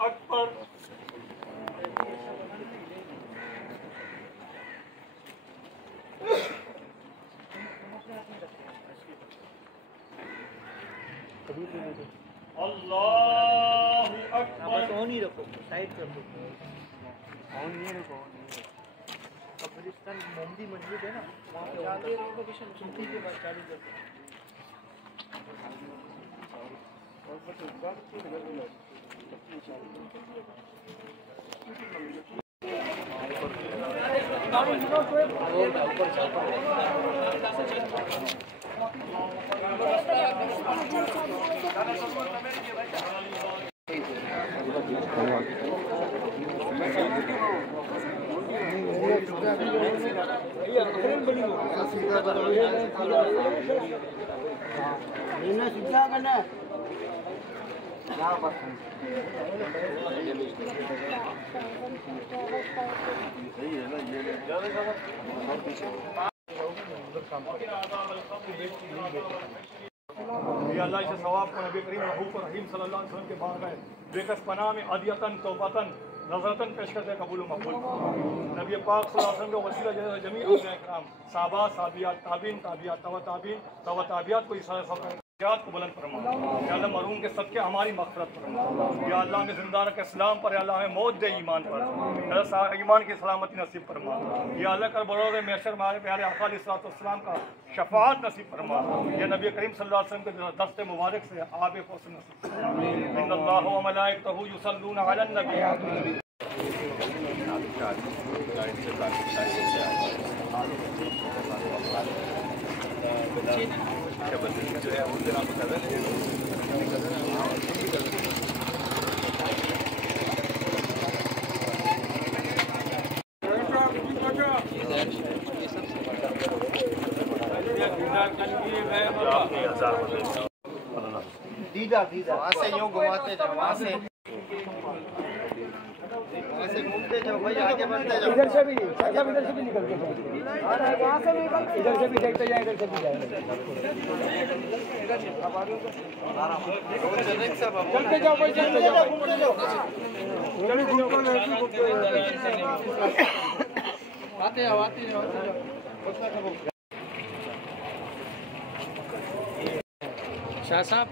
अकबर। अल्लाहु अकबर। ऑन ही रखो, साइड कर दो। ऑन नहीं रखो। कब्रिस्तान मोमदी मस्जिद है ना, वहाँ पे चार्जिंग रखो, सुनती के बाद चार्जिंग करते हैं। अल्लाह इसे सवाब को नबी करीम रऊफ़ रहीम सल्लल्लाहु अलैहि वसल्लम के बारगाह बेकस पनाह में अदियतन तौबतन नज़रतन पेश करते कबूल मकबूल। नबी पाक सल्लल्लाहु अलैहि वसल्लम के वसीला जमी औलिया इकराम साहबा साहबियात ताबीन ताबियात तवा ताबियात को इशारा सब को बुलंद फरमा। या अल्लाह मरहूम के सदके हमारी मग़फ़िरत फरमा। या अल्लाह हमें ज़िंदा रख इस्लाम पर, या अल्लाह हमें मौत दे ईमान पर, ईमान की सलामती नसीब फरमा। या अल्लाह कर बरोज़ महशर हमारे प्यारे आका अलैहिस्सलाम का शफ़ाअत नसीब फरमा। या नबी करीम सल्लल्लाहु अलैहि वसल्लम के दस्त मुबारक से आब फ़ौज़ नसीब फरमा। इन्नल्लाह व मलाइकतहू युसल्लूना अलन नबी। जो है उस दिन आप कर रहे हैं दीदा दीदा वहाँ से यूँ घुमाते जाओ, वहाँ से घूमते जाओ भाई, आगे बढ़ते जाओ। इधर से भी इधर से भी निकलते जाओ, वहाँ से भी इधर से भी देखते जाए, इधर से भी जाए। चलते जाओ भाई, चलते जाओ, घूमते जाओ। आते जाओ, आते जाओ। शाह साहब